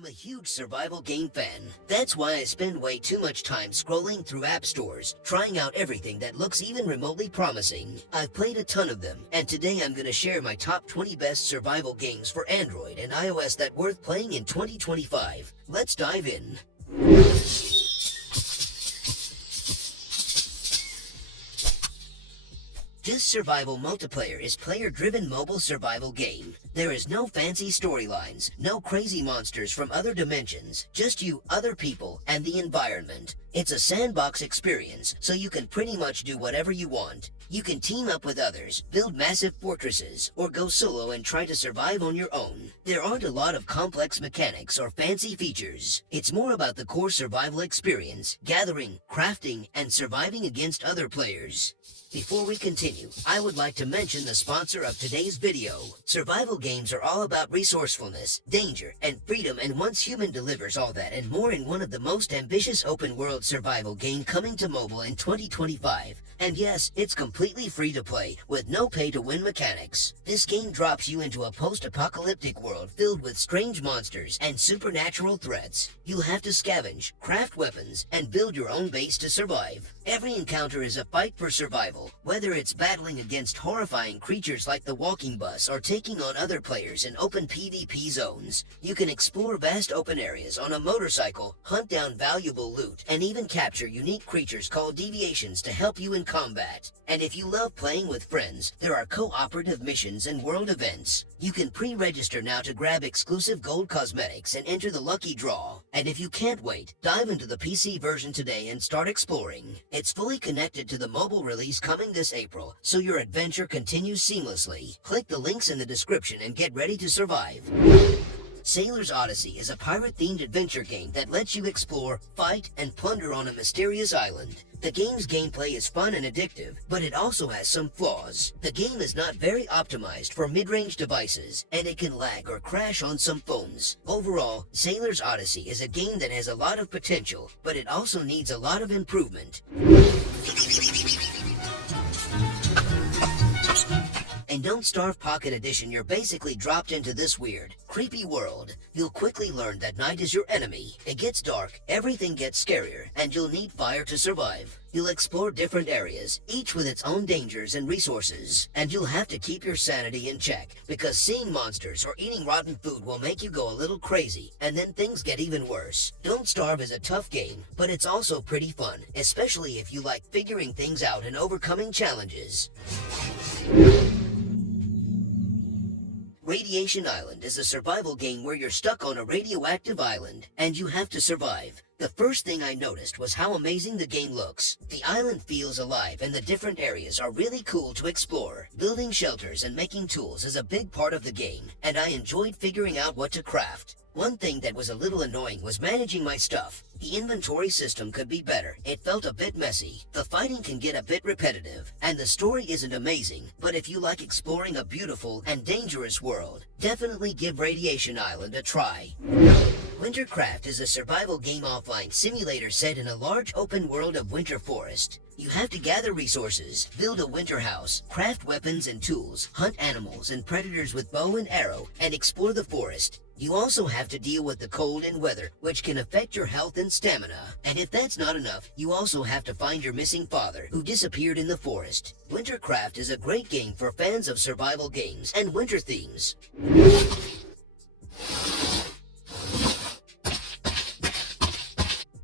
I'm a huge survival game fan. That's why I spend way too much time scrolling through app stores, trying out everything that looks even remotely promising. I've played a ton of them, and today I'm gonna share my top 20 best survival games for Android and iOS that worth playing in 2025. Let's dive in. This survival multiplayer is player-driven mobile survival game. There is no fancy storylines, no crazy monsters from other dimensions, just you, other people, and the environment. It's a sandbox experience, so you can pretty much do whatever you want. You can team up with others, build massive fortresses, or go solo and try to survive on your own. There aren't a lot of complex mechanics or fancy features. It's more about the core survival experience, gathering, crafting, and surviving against other players. Before we continue, I would like to mention the sponsor of today's video. Survival games are all about resourcefulness, danger, and freedom, and once human delivers all that and more in one of the most ambitious open-world survival game coming to mobile in 2025. And yes, it's completely free to play, with no pay-to-win mechanics. This game drops you into a post-apocalyptic world filled with strange monsters and supernatural threats. You'll have to scavenge, craft weapons, and build your own base to survive. Every encounter is a fight for survival, whether it's battling against horrifying creatures like the walking bus or taking on other players in open PvP zones. You can explore vast open areas on a motorcycle, hunt down valuable loot, and even capture unique creatures called deviations to help you in combat. And if you love playing with friends, there are cooperative missions and world events. You can pre-register now to grab exclusive gold cosmetics and enter the lucky draw. And if you can't wait, dive into the PC version today and start exploring. It's fully connected to the mobile release coming this April, so your adventure continues seamlessly. Click the links in the description and get ready to survive. Sailor's Odyssey is a pirate-themed adventure game that lets you explore, fight, and plunder on a mysterious island. The game's gameplay is fun and addictive, but it also has some flaws. The game is not very optimized for mid-range devices, and it can lag or crash on some phones. Overall, Sailor's Odyssey is a game that has a lot of potential, but it also needs a lot of improvement. In Don't Starve Pocket Edition, you're basically dropped into this weird, creepy world. You'll quickly learn that night is your enemy. It gets dark, everything gets scarier, and you'll need fire to survive. You'll explore different areas, each with its own dangers and resources. And you'll have to keep your sanity in check, because seeing monsters or eating rotten food will make you go a little crazy, and then things get even worse. Don't Starve is a tough game, but it's also pretty fun, especially if you like figuring things out and overcoming challenges. Radiation Island is a survival game where you're stuck on a radioactive island, and you have to survive. The first thing I noticed was how amazing the game looks. The island feels alive and the different areas are really cool to explore. Building shelters and making tools is a big part of the game, and I enjoyed figuring out what to craft. One thing that was a little annoying was managing my stuff. The inventory system could be better. It felt a bit messy. The fighting can get a bit repetitive, and the story isn't amazing, but if you like exploring a beautiful and dangerous world, definitely give Radiation Island a try. WinterCraft is a survival game offline simulator set in a large open world of winter forest. You have to gather resources, build a winter house, craft weapons and tools, hunt animals and predators with bow and arrow, and explore the forest. You also have to deal with the cold and weather, which can affect your health and stamina. And if that's not enough, you also have to find your missing father, who disappeared in the forest. WinterCraft is a great game for fans of survival games and winter themes.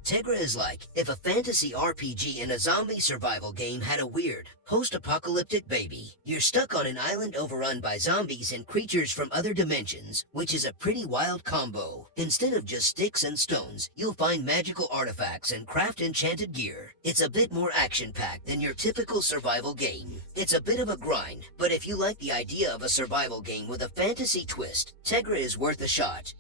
TEGRA is like if a fantasy RPG and a zombie survival game had a weird, post-apocalyptic baby. You're stuck on an island overrun by zombies and creatures from other dimensions, which is a pretty wild combo. Instead of just sticks and stones, you'll find magical artifacts and craft enchanted gear. It's a bit more action-packed than your typical survival game. It's a bit of a grind, but if you like the idea of a survival game with a fantasy twist, TEGRA is worth a shot.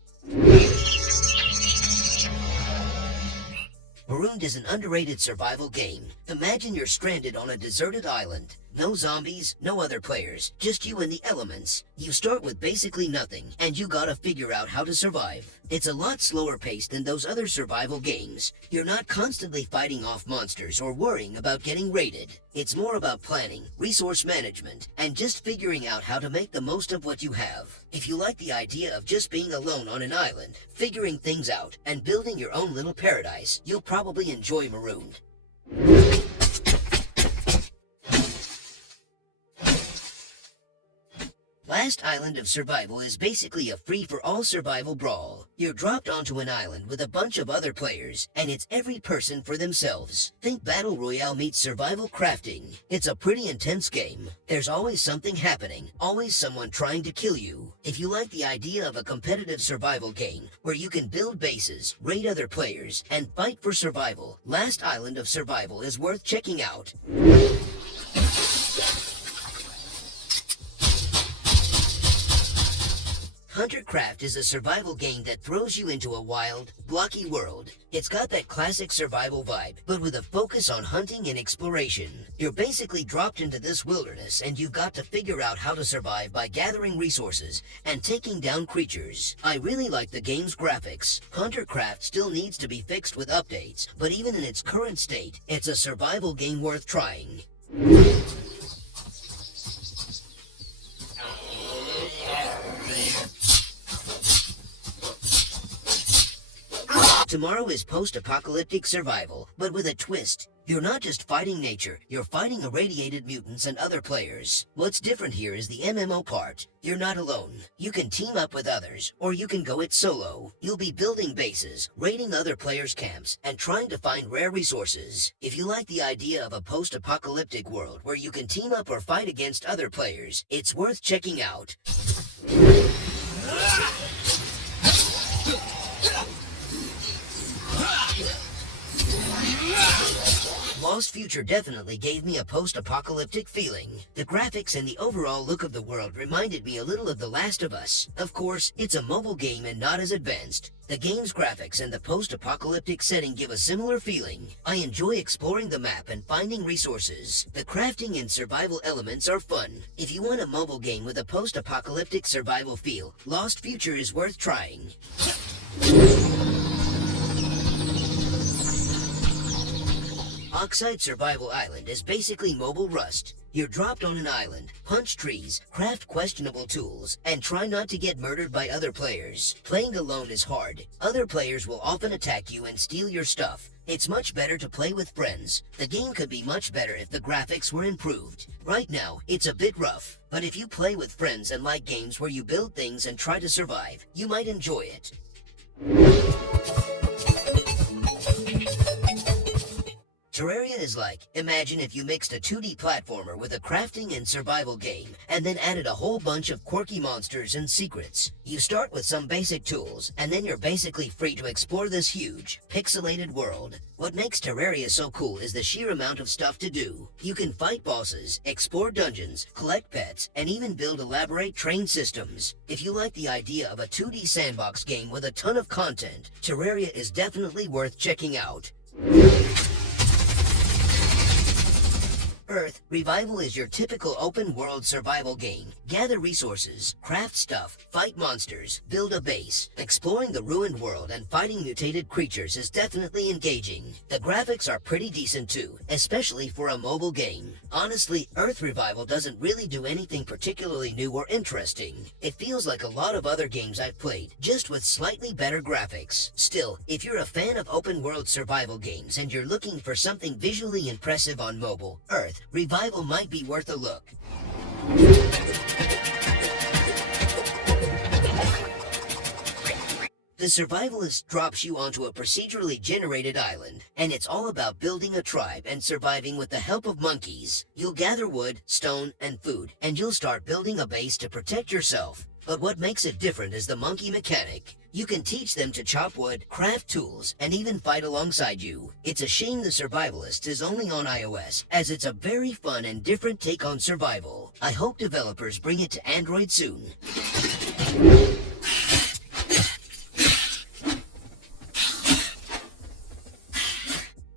Marooned is an underrated survival game. Imagine you're stranded on a deserted island. No zombies, no other players, just you and the elements. You start with basically nothing, and you gotta figure out how to survive. It's a lot slower paced than those other survival games. You're not constantly fighting off monsters or worrying about getting raided. It's more about planning, resource management, and just figuring out how to make the most of what you have. If you like the idea of just being alone on an island, figuring things out, and building your own little paradise, you'll probably enjoy Marooned. Last Island of Survival is basically a free-for-all survival brawl. You're dropped onto an island with a bunch of other players, and it's every person for themselves. Think Battle Royale meets survival crafting. It's a pretty intense game. There's always something happening, always someone trying to kill you. If you like the idea of a competitive survival game, where you can build bases, raid other players, and fight for survival, Last Island of Survival is worth checking out. HunterCraft is a survival game that throws you into a wild, blocky world. It's got that classic survival vibe, but with a focus on hunting and exploration. You're basically dropped into this wilderness, and you've got to figure out how to survive by gathering resources and taking down creatures. I really like the game's graphics. HunterCraft still needs to be fixed with updates, but even in its current state, it's a survival game worth trying. Tomorrow is post-apocalyptic survival, but with a twist. You're not just fighting nature, you're fighting irradiated mutants and other players. What's different here is the MMO part. You're not alone. You can team up with others, or you can go it solo. You'll be building bases, raiding other players' camps, and trying to find rare resources. If you like the idea of a post-apocalyptic world where you can team up or fight against other players, it's worth checking out. Lost Future definitely gave me a post-apocalyptic feeling. The graphics and the overall look of the world reminded me a little of The Last of Us. Of course, it's a mobile game and not as advanced. The game's graphics and the post-apocalyptic setting give a similar feeling. I enjoy exploring the map and finding resources. The crafting and survival elements are fun. If you want a mobile game with a post-apocalyptic survival feel, Lost Future is worth trying. Oxide Survival Island is basically mobile Rust. You're dropped on an island, punch trees, craft questionable tools, and try not to get murdered by other players. Playing alone is hard. Other players will often attack you and steal your stuff. It's much better to play with friends. The game could be much better if the graphics were improved. Right now, it's a bit rough, but if you play with friends and like games where you build things and try to survive, you might enjoy it. Terraria is like, imagine if you mixed a 2D platformer with a crafting and survival game, and then added a whole bunch of quirky monsters and secrets. You start with some basic tools, and then you're basically free to explore this huge, pixelated world. What makes Terraria so cool is the sheer amount of stuff to do. You can fight bosses, explore dungeons, collect pets, and even build elaborate train systems. If you like the idea of a 2D sandbox game with a ton of content, Terraria is definitely worth checking out. Earth Revival is your typical open-world survival game. Gather resources, craft stuff, fight monsters, build a base. Exploring the ruined world and fighting mutated creatures is definitely engaging. The graphics are pretty decent too, especially for a mobile game. Honestly, Earth Revival doesn't really do anything particularly new or interesting. It feels like a lot of other games I've played, just with slightly better graphics. Still, if you're a fan of open-world survival games and you're looking for something visually impressive on mobile, Earth Revival might be worth a look. The Survivalist drops you onto a procedurally generated island, and it's all about building a tribe and surviving with the help of monkeys. You'll gather wood, stone, and food, and you'll start building a base to protect yourself. But what makes it different is the monkey mechanic. You can teach them to chop wood, craft tools, and even fight alongside you. It's a shame the Survivalist is only on iOS, as it's a very fun and different take on survival. I hope developers bring it to Android soon.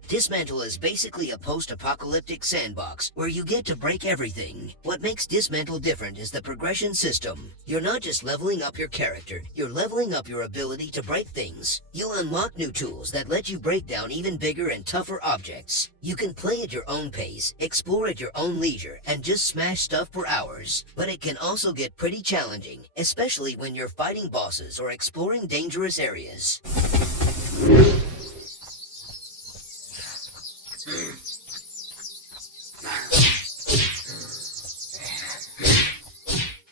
Dysmantle is basically a post-apocalyptic sandbox where you get to break everything. What makes Dysmantle different is the progression system. You're not just leveling up your character, you're leveling up your ability to break things. You'll unlock new tools that let you break down even bigger and tougher objects. You can play at your own pace, explore at your own leisure, and just smash stuff for hours. But it can also get pretty challenging, especially when you're fighting bosses or exploring dangerous areas.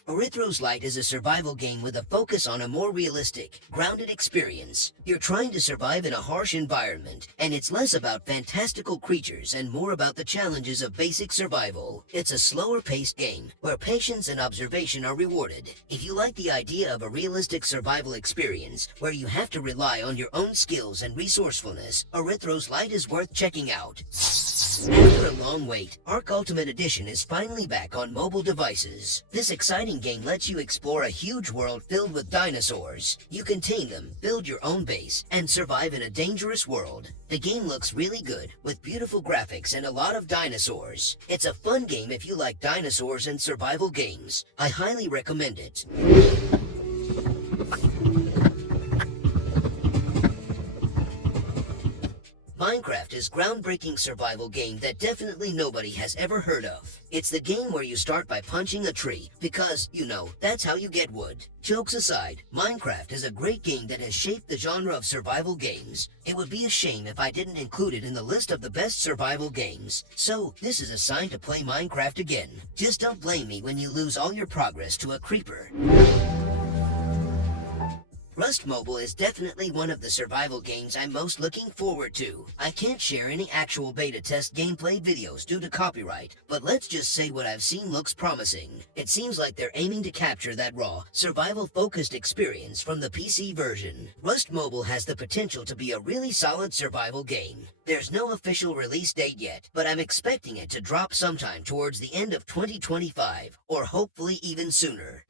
Erythros Lite is a survival game with a focus on a more realistic, grounded experience. You're trying to survive in a harsh environment, and it's less about fantastical creatures and more about the challenges of basic survival. It's a slower-paced game, where patience and observation are rewarded. If you like the idea of a realistic survival experience, where you have to rely on your own skills and resourcefulness, Erythros Lite is worth checking out. After a long wait, Ark Ultimate Edition is finally back on mobile devices. This exciting game lets you explore a huge world filled with dinosaurs. You can tame them, build your own base, and survive in a dangerous world. The game looks really good, with beautiful graphics and a lot of dinosaurs. It's a fun game if you like dinosaurs and survival games. I highly recommend it. Minecraft is a groundbreaking survival game that definitely nobody has ever heard of. It's the game where you start by punching a tree, because, you know, that's how you get wood. Jokes aside, Minecraft is a great game that has shaped the genre of survival games. It would be a shame if I didn't include it in the list of the best survival games. So, this is a sign to play Minecraft again. Just don't blame me when you lose all your progress to a creeper. Rust Mobile is definitely one of the survival games I'm most looking forward to. I can't share any actual beta test gameplay videos due to copyright, but let's just say what I've seen looks promising. It seems like they're aiming to capture that raw, survival-focused experience from the PC version. Rust Mobile has the potential to be a really solid survival game. There's no official release date yet, but I'm expecting it to drop sometime towards the end of 2025, or hopefully even sooner.